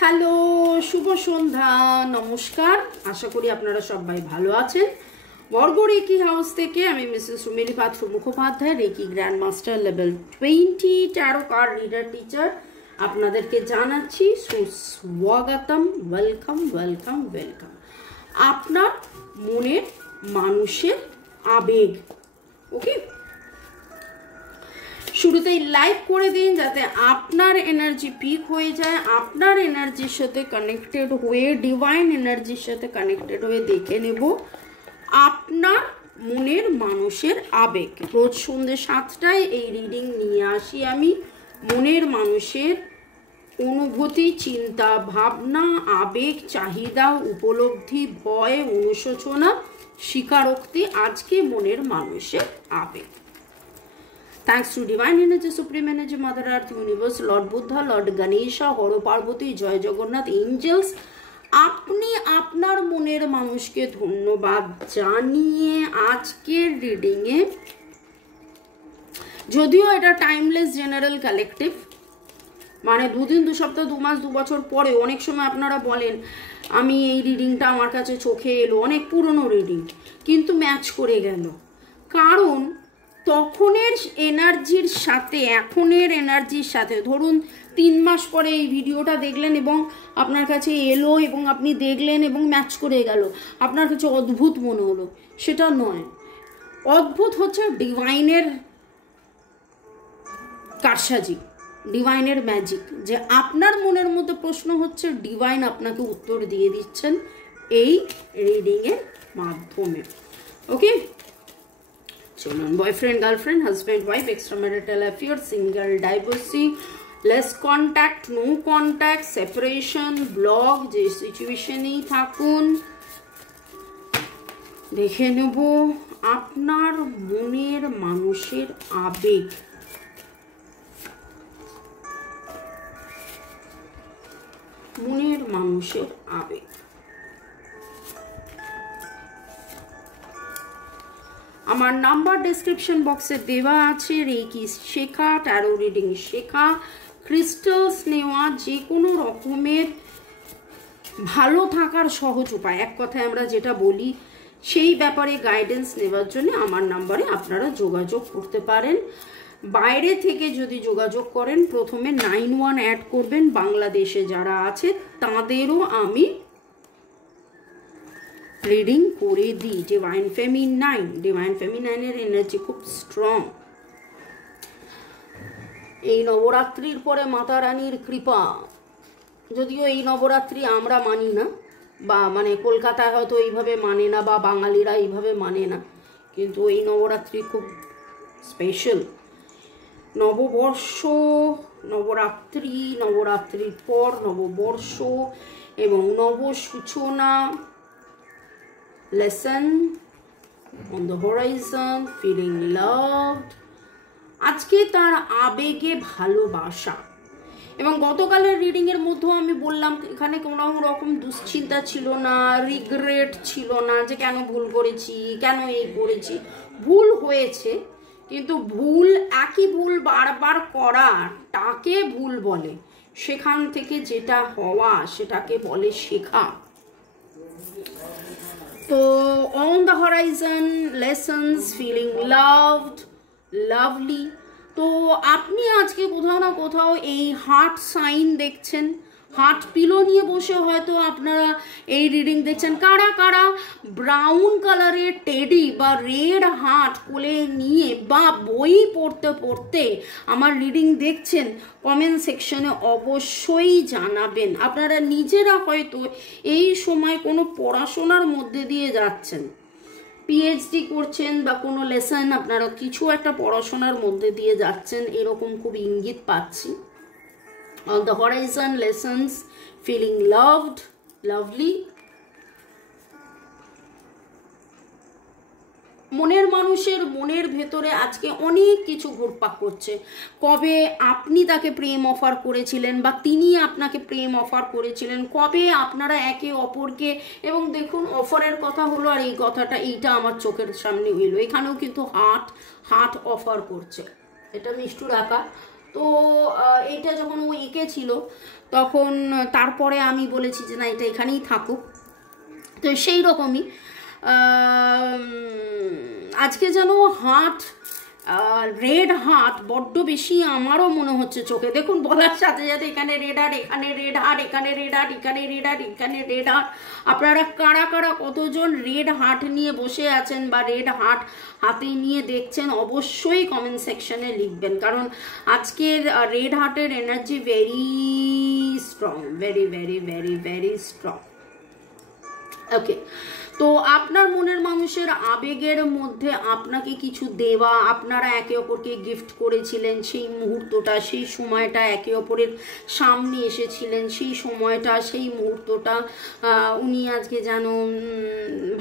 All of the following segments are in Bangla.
হ্যালো, শুভ সন্ধ্যা, নমস্কার। আশা করি আপনারা সবাই ভালো আছেন। বর্গ রেকি হাউস থেকে আমি Mrs Rumeli Patra Mukhopadhyay, reiki grand master level 20 tarot card reader teacher আপনাদেরকে জানাচ্ছি সুস্বাগতম, ওয়েলকাম ওয়েলকাম ওয়েলকাম। আপনার মনের মানুষের আবেগ, ওকে, শুরুতেই লাইক করে দিন যাতে আপনার এনার্জি পিক হয়ে যায়। আপনার এনার্জির সাথে কানেক্টেড হয়ে, ডিভাইন এনার্জির সাথে কানেক্টেড হয়ে দেখে নেব আপনার মনের মানুষের আবেগ। রোজ সন্ধ্যে 7টায় এই রিডিং নিয়ে আসি আমি। মনের মানুষের অনুভূতি, চিন্তা, ভাবনা, আবেগ, চাহিদা, উপলব্ধি, ভয়, অনুশোচনা, স্বীকারোক্তি, আজকে মনের মানুষের আবেগ। Thanks to Divine Energy, Supreme Energy, Mother Earth, Universe, Lord Buddha, Lord Ganesha, Horo Parvati, Joy Jagannath, Angels, আপনি আপনার মনের মানুষকে ধন্যবাদ জানিয়ে আজকের রিডিংয়ে, যদিও এটা টাইমলেস জেনারেল কালেকটিভ, মানে দুদিন, 2 সপ্তাহ, 2 মাস, 2 বছর পরে অনেক সময় আপনারা বলেন আমি এই রিডিংটা আমার কাছে চোখে এলো, অনেক পুরনো রিডিং কিন্তু ম্যাচ করে গেল, কারণ তখনের এনার্জির সাথে এখনের এনার্জির সাথে, ধরুন 3 মাস পরে এই ভিডিওটা দেখলেন এবং আপনার কাছে এলো এবং আপনি দেখলেন এবং ম্যাচ করে গেল, আপনার কাছে অদ্ভুত মনে হলো, সেটা নয়। অদ্ভুত হচ্ছে ডিভাইনের কারসাজি, ডিভাইনের ম্যাজিক, যে আপনার মনের মধ্যে প্রশ্ন হচ্ছে, ডিভাইন আপনাকে উত্তর দিয়ে দিচ্ছেন এই রিডিংয়ের মাধ্যমে। ওকে, চলুন, boyfriend, girlfriend, husband, wife, extramarital affair, single, divorcee, less contact, no contact, separation, block, যে সিচুয়েশনেই থাকুন, দেখে নেব আপনার মনের মানুষের আবেগ। মনের মানুষের আবেগ। আমার নাম্বার ডেসক্রিপশন বক্সে দেওয়া আছে। রেকি শেখা, ট্যারো রিডিং শেখা, ক্রিস্টালস নেওয়া, যে কোনো রকমের ভালো থাকার সহজ উপায়, এক কথায় আমরা যেটা বলি, সেই ব্যাপারে গাইডেন্স নেওয়ার জন্য আমার নাম্বারে আপনারা যোগাযোগ করতে পারেন। বাইরে থেকে যদি যোগাযোগ করেন, প্রথমে 91 অ্যাড করবেন। বাংলাদেশে যারা আছে তাদেরও আমি রিডিং করে দিই। ডিভাইন ফেমিনাইন, ডিভাইন ফেমিনাইনের এনার্জি খুব স্ট্রং। এই নবরাত্রির পরে মাতা রানীর কৃপা, যদিও এই নবরাত্রি আমরা মানি না, বা মানে কলকাতায় হয়তো এইভাবে মানে না, বা বাঙালিরা এইভাবে মানে না, কিন্তু এই নবরাত্রি খুব স্পেশাল। নববর্ষ, নবরাত্রি, নবরাত্রির পর নববর্ষ এবং নব সূচনা, lesson on the horizon, feeling loved, আজকে তার আবেগে ভালোবাসা। এবং গতকালের রিডিং এর মধ্যেও আমি বললাম এখানে কোনো রকম দুশ্চিন্তা ছিল না, রিগ্রেট ছিল না, যে কেন ভুল করেছি, কেন এই করেছি। ভুল হয়েছে, কিন্তু ভুল, একই ভুল বারবার করা তাকে ভুল বলে। সেখান থেকে যেটা হওয়া সেটাকে বলে শেখা। তো on the horizon, lessons, feeling loved, lovely. তো আপনি আজকে কোথাও না কোথাও এই হার্ট সাইন দেখছেন, হার্ট পিলো নিয়ে বসে হয়তো আপনারা এই রিডিং দেখছেন। কারা কারা ব্রাউন কালারের টেডি বা রেড হার্ট কোলে নিয়ে বা বই পড়তে পড়তে আমার রিডিং দেখছেন, কমেন্ট সেকশনে অবশ্যই জানাবেন। আপনারা নিজেরা হয়তো এই সময় কোনো পড়াশোনার মধ্যে দিয়ে যাচ্ছেন, পিএইচডি করছেন বা কোনো লেসন, আপনারা কিছু একটা পড়াশোনার মধ্যে দিয়ে যাচ্ছেন, এরকম খুব ইঙ্গিত পাচ্ছি। On the horizon, lessons, feeling loved, lovely. মনের মানুষের মনের ভেতরে আজকে অনেক কিছু ঘুরপাক করছে। কবে আপনি তাকে প্রেম অফার করেছিলেন বা তিনি আপনাকে প্রেম অফার করেছিলেন, কবে আপনারা একে অপরকে, এবং দেখুন অফারের কথা হলো, আর এই কথাটা, এইটা আমার চোখের সামনে এলো, এখানেও কিন্তু হার্ট অফার করছে। এটা মিষ্টুর আঁকা, তো এইটা যখন ও এঁকেছিল তখন তারপরে আমি বলেছি যে না এটা এখানেই থাকুক। তো সেই রকমই আজকে যেন হার্ট, রেড হার্ট বড্ড বেশি আমারও মনে হচ্ছে চোখে। দেখুন বলার সাথে সাথে এখানে রেড হার্ট, এখানে রেড হার্ট, এখানে রেড হার্ট, এখানে রেড হার্ট, এখানে রেড হার্ট। আপনারা কারা কারা কতজন রেড হার্ট নিয়ে বসে আছেন বা রেড হার্ট হাতে নিয়ে দেখছেন অবশ্যই কমেন্ট সেকশনে লিখবেন, কারণ আজকের রেড হার্টের energy very strong, very very very very strong. Okay, তো আপনার মনের মানুষের আবেগের মধ্যে আপনাকে কিছু দেওয়া, আপনারা একে অপরকে গিফট করেছিলেন, সেই মুহূর্তটা, সেই সময়টা একে অপরের সামনে এসেছিলেন, সেই সময়টা, সেই মুহূর্তটা উনি আজকে যেন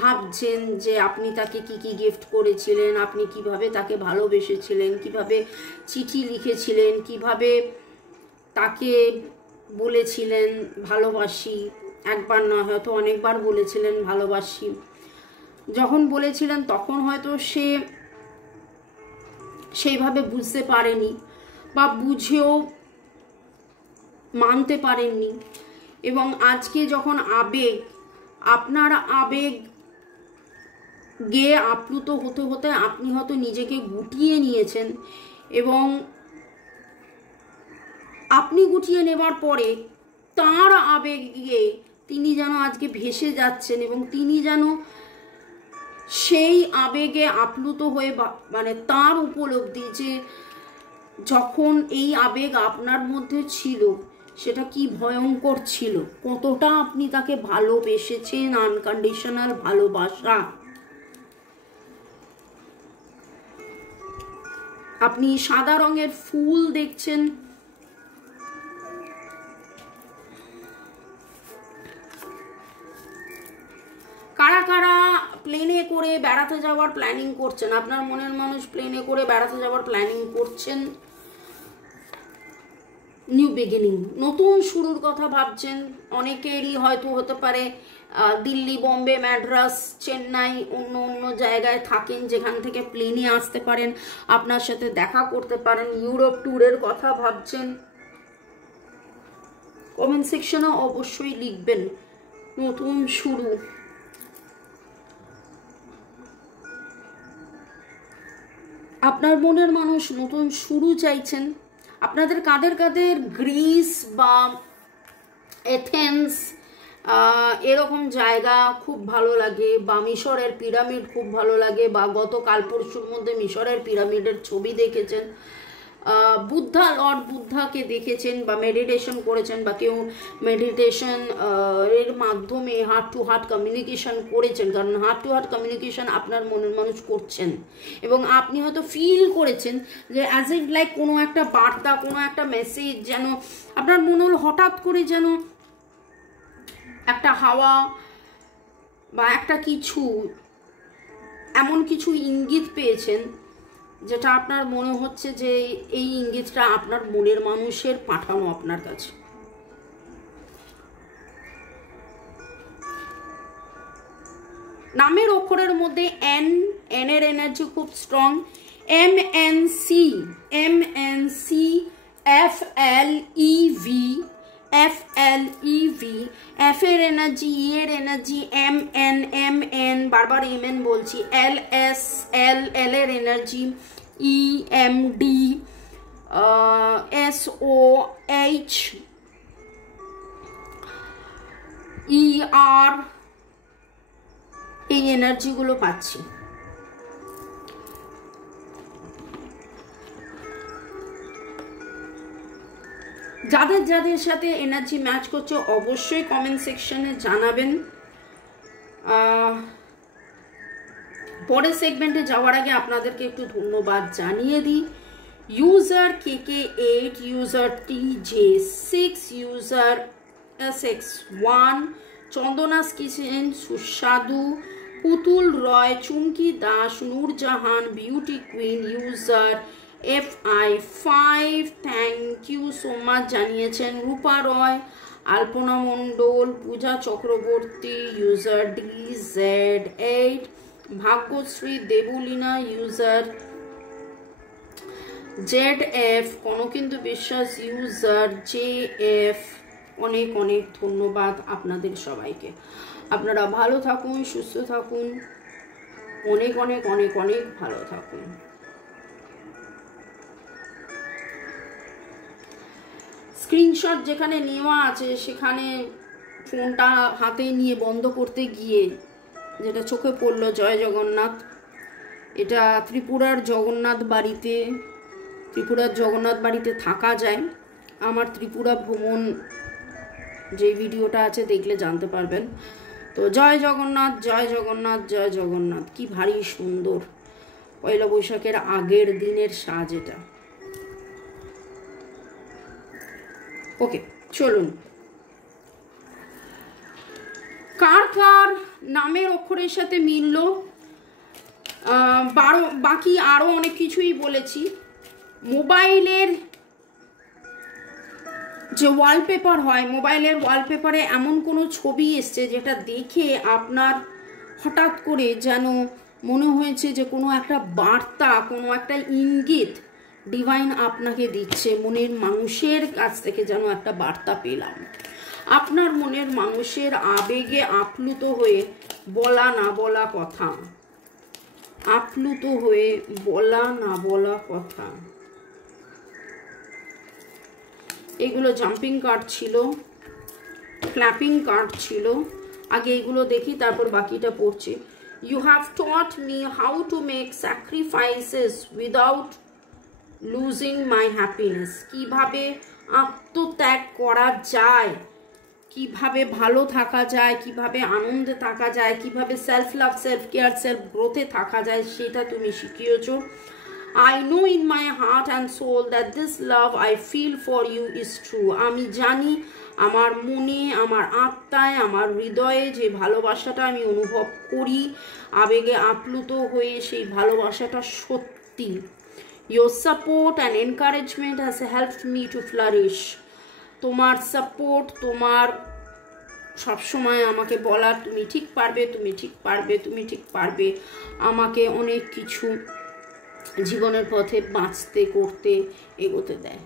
ভাবছেন যে আপনি তাকে কি কি গিফট করেছিলেন, আপনি কিভাবে তাকে ভালোবেসেছিলেন, কিভাবে চিঠি লিখেছিলেন, কিভাবে তাকে বলেছিলেন ভালোবাসি। একবার না, হয়তো অনেকবার বলেছিলেন ভালোবাসি। যখন বলেছিলেন তখন হয়তো সে সেইভাবে বুঝতে পারেনি বা বুঝেও মানতে পারেননি, এবং আজকে যখন আবেগ, আপনার আবেগ গে আপ্লুত হতে হতে আপনি হয়তো নিজেকে গুটিয়ে নিয়েছেন, এবং আপনি গুটিয়ে নেবার পরে তার আবেগে তিনি যেন আজকে ভেসে যাচ্ছেন, এবং তিনি যেন সেই আবেগে আপ্লুত হয়ে, মানে তার উপলব্ধি যে যখন এই আবেগ আপনার মধ্যে ছিল সেটা কি ভয়ঙ্কর ছিল, কতটা আপনি তাকে ভালোবেসেছেন, আনকন্ডিশনাল ভালোবাসা। আপনি সাদা রঙের ফুল দেখছেন, কারা কারা প্লেনে করে বেড়াতে যাওয়ার প্ল্যানিং করছেন, আপনার মনের মানুষ প্লেনে করে বেড়াতে যাওয়ার প্ল্যানিং করছেন, নিউ বিগিনিং, নতুন শুরুর কথা ভাবছেন। অনেকেরই হয়তো হতে পারে দিল্লি, বম্বে, ম্যাড্রাস, চেন্নাই, অন্য অন্য জায়গায় থাকেন যেখান থেকে প্লেনে আসতে পারেন, আপনার সাথে দেখা করতে পারেন, ইউরোপ ট্যুরের কথা ভাবছেন। কমেন্ট সেকশনে অবশ্যই লিখবেন নতুন শুরু। আপনার মনের মানুষ নতুন শুরু চাইছেন। আপনাদের কাদের কাদের গ্রিস বা এথেন্স এরকম জায়গা খুব ভালো লাগে, বা মিশরের পিরামিড খুব ভালো লাগে, বা গতকাল পরশুর মধ্যে মিশরের পিরামিডের ছবি দেখেছেন, বুদ্ধা, লর্ড বুদ্ধাকে দেখেছেন বা মেডিটেশন করেছেন, বা কেউ মেডিটেশন এর মাধ্যমে হার্ট টু হার্ট কমিউনিকেশন করেছেন, কারণ হার্ট টু হার্ট কমিউনিকেশন আপনার মনের মানুষ করছেন, এবং আপনি হয়তো ফিল করেছেন যে অ্যাজ ইট লাইক কোনো একটা বার্তা, কোনো একটা মেসেজ যেন আপনার মনে হলো, হঠাৎ করে যেন একটা হাওয়া বা একটা কিছু, এমন কিছু ইঙ্গিত পেয়েছেন যেটা আপনার মনে হচ্ছে যে এই ইঙ্গিতটা আপনার মনের মানুষের পাঠানো আপনার কাছে। নামের অক্ষরের মধ্যে এন, এনের এনার্জি খুব স্ট্রং, MNC, FLEV, F এর এনার্জি, ই এর এনার্জি, MN, বারবার MN বলছি, LS, L এর এনার্জি, EMD, SOH, ER, এই এনার্জিগুলো পাচ্ছি। যাদের যাদের সাথে এনার্জি ম্যাচ করছে অবশ্যই কমেন্ট সেকশনে জানাবেন। পরের সেগমেন্টে যাওয়ার আগে আপনাদেরকে একটু ধন্যবাদ জানিয়ে দিই। User KK8, user TJ6, user SX1, Chandana's kitchen, সুস্বাদু, Putul Roy, Chumki Das, Noorjahan, beauty queen, user FI5, thank you so much জানিয়েছেন Rupa Roy, Alpana Mondal, Puja Chakraborty, user DZ8, Bhagyashree Debulina, user ZF কোনো কিন্তু বিশ্বাস ইউজার, JF অনেক অনেক ধন্যবাদ আপনাদের সবাইকে। আপনারা ভালো থাকুন, সুস্থ থাকুন, অনেক অনেক অনেক অনেক ভালো থাকুন। স্ক্রিনশট যেখানে নেওয়া আছে সেখানে ফোনটা হাতে নিয়ে বন্ধ করতে গিয়ে যেটা চোখে পড়লো, জয় জগন্নাথ, এটা ত্রিপুরার জগন্নাথ বাড়িতে থাকা যায়। আমার ত্রিপুরা ভ্রমণ যে ভিডিওটা আছে দেখলে জানতে পারবেন। তো জয় জগন্নাথ, জয় জগন্নাথ, জয় জগন্নাথ। কি ভারী সুন্দর পয়লা বৈশাখের আগের দিনের সাজ এটা। ওকে, চলুন। কার কার নামের অক্ষরের সাথে মিললো, বাকি আরো অনেক কিছুই বলেছি। মোবাইলের যে ওয়ালপেপার হয়, মোবাইলের ওয়ালপেপারে এমন কোনো ছবি এসছে যেটা দেখে আপনার হঠাৎ করে যেন মনে হয়েছে যে কোনো একটা বার্তা, কোনো একটা ইঙ্গিত ডিভাইন আপনাকে দিচ্ছে, মনের মানুষের কাছ থেকে যেন একটা বার্তা পেলাম। আপনার মনের মানুষের আবেগে আপ্লুত হয়ে বলা না বলা কথা, আপ্লুত হয়ে বলা না বলা কথা। এগুলো জাম্পিং কার্ড ছিল, ক্ল্যাপিং কার্ড ছিল। আগে এগুলো দেখি, তারপর বাকিটা পড়ছি। You have taught me how to make sacrifices without losing my happiness. কিভাবে আত্মত্যাগ করা যায়, কিভাবে ভালো থাকা যায়, কিভাবে আনন্দে থাকা যায়, কিভাবে self love, self care, self গ্রোথে থাকা যায়, সেটা তুমি শিখিয়েছো। I know in my heart and soul that this love I feel for you is true. আমি জানি আমার মনে, আমার আত্মায়, আমার হৃদয়ে যে ভালোবাসাটা আমি অনুভব করি, আবেগে আপ্লুত হয়ে, সেই ভালোবাসাটা সত্যি। Your support and encouragement has helped me to flourish. তোমার সাপোর্ট, তোমার সবসময় আমাকে বলার তুমি ঠিক পারবে, তুমি ঠিক পারবে, তুমি ঠিক পারবে, আমাকে অনেক কিছু জীবনের পথে বাঁচতে, করতে, এগোতে দেয়।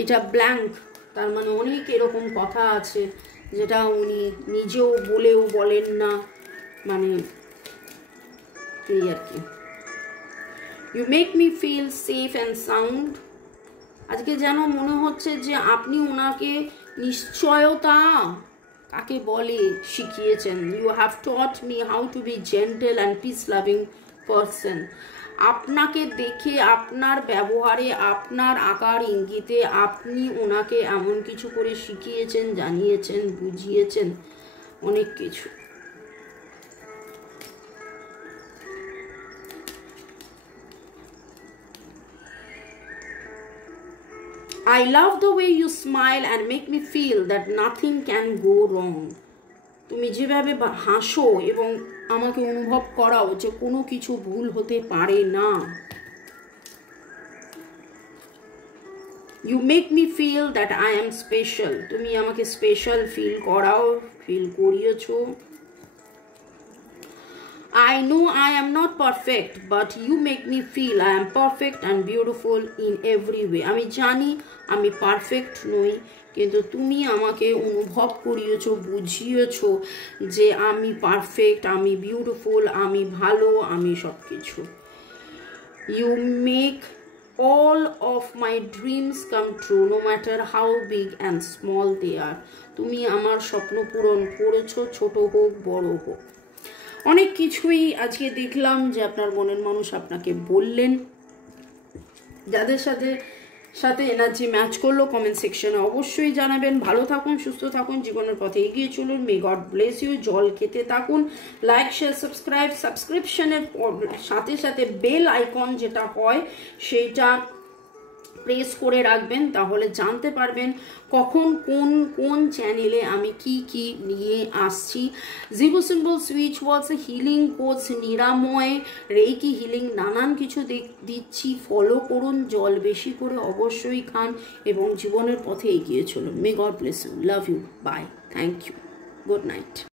এটা ব্ল্যাঙ্ক, তার মানে অনেক এরকম কথা আছে যেটা উনি নিজেও বলেও বলেন না, মানে এই আর কি। You make me feel safe and sound. আজকে যেন মনে হচ্ছে যে আপনি ওনাকে নিশ্চয়তা কাকে বলে শিখিয়েছেন। You have taught me how to be gentle and peace loving person. আপনাকে দেখে, আপনার ব্যবহারে, আপনার আকার ইঙ্গিতে আপনি ওনাকে এমন কিছু করে শিখিয়েছেন, জানিয়েছেন, বুঝিয়েছেন, অনেক কিছু। I love the way you smile and make me feel that nothing can go wrong. তুমি যেভাবে হাসো এবং আমাকে অনুভব করাও যে কোনো কিছু ভুল হতে পারে না। You make me feel that I am special. তুমি আমাকে স্পেশাল ফিল করাও, feel করিয়েছো। I know I am not perfect, but you make me feel I am perfect and beautiful in every way. আমি জানি আমি পারফেক্ট নই, কিন্তু তুমি আমাকে অনুভব করিয়েছো, বুঝিয়েছো যে আমি পারফেক্ট, আমি বিউটিফুল, আমি ভালো, আমি সব কিছু। You make all of my dreams come true, no matter how big and small they are. তুমি আমার স্বপ্ন পূরণ করেছো, ছোট হোক বড় হোক। অনেক কিছুই আজকে দেখলাম যে আপনার মনের মানুষ আপনাকে বললেন। যাদের সাথে এনার্জি ম্যাচ করলো কমেন্ট সেকশনে অবশ্যই জানাবেন। ভালো থাকুন, সুস্থ থাকুন, জীবনের পথে এগিয়ে চলুন। May God bless you. জল খেতে থাকুন, লাইক শেয়ার সাবস্ক্রিপশনের সাথে সাথে বেল আইকন যেটা হয় সেইটা প্রেস করে রাখবেন, তাহলে জানতে পারবেন কখন কোন চ্যানেলে আমি কি নিয়ে আসছি। জিরো সিম্বল সুইচ ওয়ার্ডস, হিলিং কোচ, নিরাময়, রেকি হিলিং, নানান কিছু দিচ্ছি। ফলো করুন, জল বেশি করে অবশ্যই খান এবং জীবনের পথে এগিয়ে চলুন। May God bless you, love you, bye, thank you, good night.